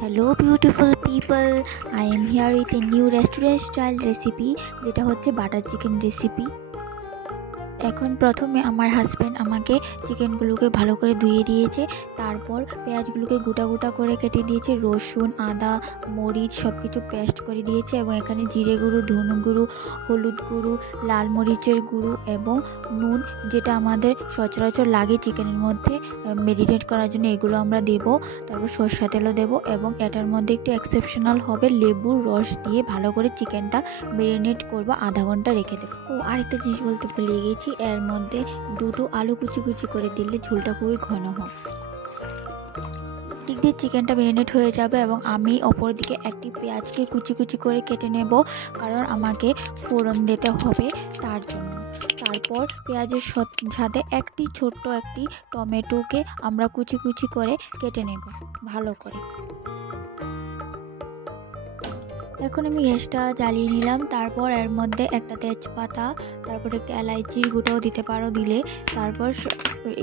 Hello beautiful people, I am here with a new restaurant style recipe যেটা হচ্ছে butter chicken recipe. এখন প্রথমে আমার হাজব্যান্ড আমাকে চিকেনগুলোকে ভালো করে ধুয়ে দিয়েছে, তারপর পেঁয়াজগুলোকে গোটা গোটা করে কেটে দিয়েছে, রসুন আদা মরিচ সব কিছু পেস্ট করে দিয়েছে এবং এখানে জিরে গুঁড়ো ধনে গুঁড়ো হলুদ গুঁড়ো লাল মরিচের গুঁড়ো এবং নুন যেটা আমাদের সচরাচর লাগে চিকেনের মধ্যে মেরিনেট করার জন্য এগুলো আমরা দেব। তারপর সরষা তেলও দেবো এবং এটার মধ্যে একটু এক্সেপশনাল হবে লেবুর রস দিয়ে ভালো করে চিকেনটা মেরিনেট করবো, আধা ঘন্টা রেখে দেবো। ও আরেকটা জিনিস বলতে ভুলে গেছি, এর মধ্যে দুটো আলু কুচি কুচি করে দিলে ঝোলটা খুবই ঘন হয়। দিক দিয়ে চিকেনটা মেরিনেট হয়ে যাবে এবং আমি অপর দিকে একটি পেঁয়াজকে কুচি কুচি করে কেটে নেব, কারণ আমাকে ফোড়ন দিতে হবে তার জন্য। তারপর পেঁয়াজের সাথে একটি টমেটোকে আমরা কুচি কুচি করে কেটে নেব ভালো করে। এখন আমি গ্যাসটা জ্বালিয়ে নিলাম, তারপর এর মধ্যে একটা তেজপাতা, তারপর একটা এলাইচির গুঁড়োও দিতে পারো দিলে, তারপর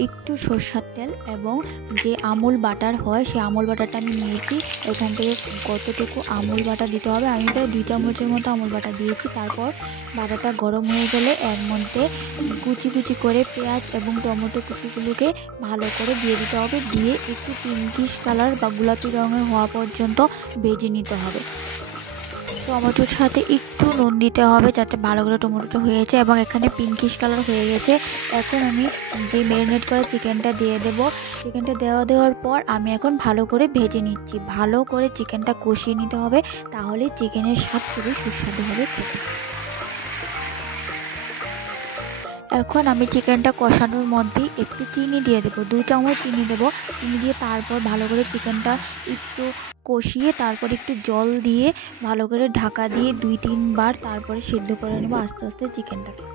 একটু সরষের তেল এবং যে আমুল বাটার হয় সেই আমুল বাটারটা আমি নিয়েছি। এখান থেকে কতটুকু আমুল বাটার দিতে হবে, আমি প্রায় 2 চামচের মতো আমুল বাটার দিয়েছি। তারপর বাটারটা গরম হয়ে গেলে এর মধ্যে কুচি কুচি করে পেঁয়াজ এবং টমেটো কুচিগুলোকে ভালো করে দিয়ে দিতে হবে, দিয়ে একটু পিঙ্কিশ কালার বা গোলাপি রঙের হওয়া পর্যন্ত ভেজে নিতে হবে। টমেটোর সাথে একটু নুন দিতে হবে যাতে ভালো করে টমেটোটা হয়েছে এবং এখানে পিঙ্কিশ কালার হয়ে গেছে। এখন আমি যে ম্যারিনেট করা চিকেনটা দিয়ে দেবো। চিকেনটা দেওয়ার পর আমি এখন ভালো করে ভেজে নিচ্ছি, ভালো করে চিকেনটা কষিয়ে নিতে হবে, তাহলে চিকেনের স্বাদ খুবই সুস্বাদু হবে খেতে। এখন আমি চিকেনটা কষানোর মধ্যে একটু চিনি দিয়ে দেবো, 2 চামচ চিনি দেবো। চিনি দিয়ে তারপর ভালো করে চিকেনটা একটু কষিয়ে তারপর একটু জল দিয়ে ভালো করে ঢাকা দিয়ে 2-3 বার তারপরে সিদ্ধ করে নেবো আস্তে আস্তে চিকেনটাকে।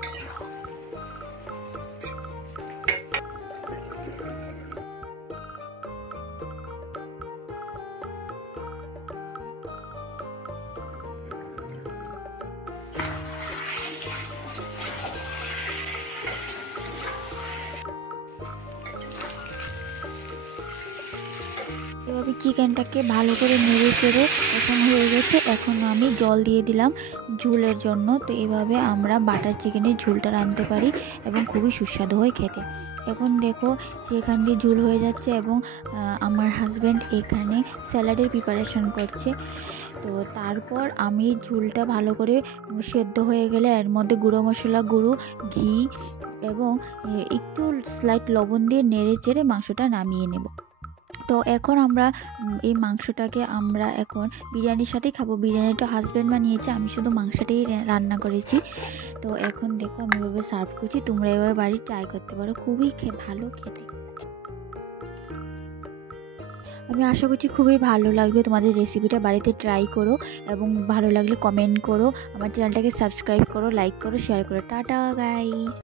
এভাবে চিকেনটাকে ভালো করে নেড়ে চেড়ে এখন হয়ে গেছে। এখন আমি জল দিয়ে দিলাম ঝোলের জন্য। তো এভাবে আমরা বাটার চিকেনের ঝোলটা রাঁধতে পারি এবং খুবই সুস্বাদু হয় খেতে। এখন দেখো সেখান দিয়ে ঝোল হয়ে যাচ্ছে এবং আমার হাজব্যান্ড এখানে স্যালাডের প্রিপারেশন করছে। তো তারপর আমি ঝোলটা ভালো করে সেদ্ধ হয়ে গেলে এর মধ্যে গুঁড়ো মশলা গুঁড়ো ঘি এবং একটু স্লাইট লবণ দিয়ে নেড়ে চেড়ে মাংসটা নামিয়ে নেব। তো এখন আমরা এই মাংসটাকে আমরা এখন বিরিয়ানির সাথেই খাবো। বিরিয়ানিটা হাজব্যান্ড বানিয়েছে, আমি শুধু মাংসটাই রান্না করেছি। তো এখন দেখো আমি এভাবে সার্ভ করছি, তোমরা এভাবে বাড়ি ট্রাই করতে পারো, খুবই ভালো খেতে। আমি আশা করছি খুবই ভালো লাগবে তোমাদের রেসিপিটা, বাড়িতে ট্রাই করো এবং ভালো লাগলে কমেন্ট করো, আমার চ্যানেলটাকে সাবস্ক্রাইব করো, লাইক করো, শেয়ার করো। Tata guys.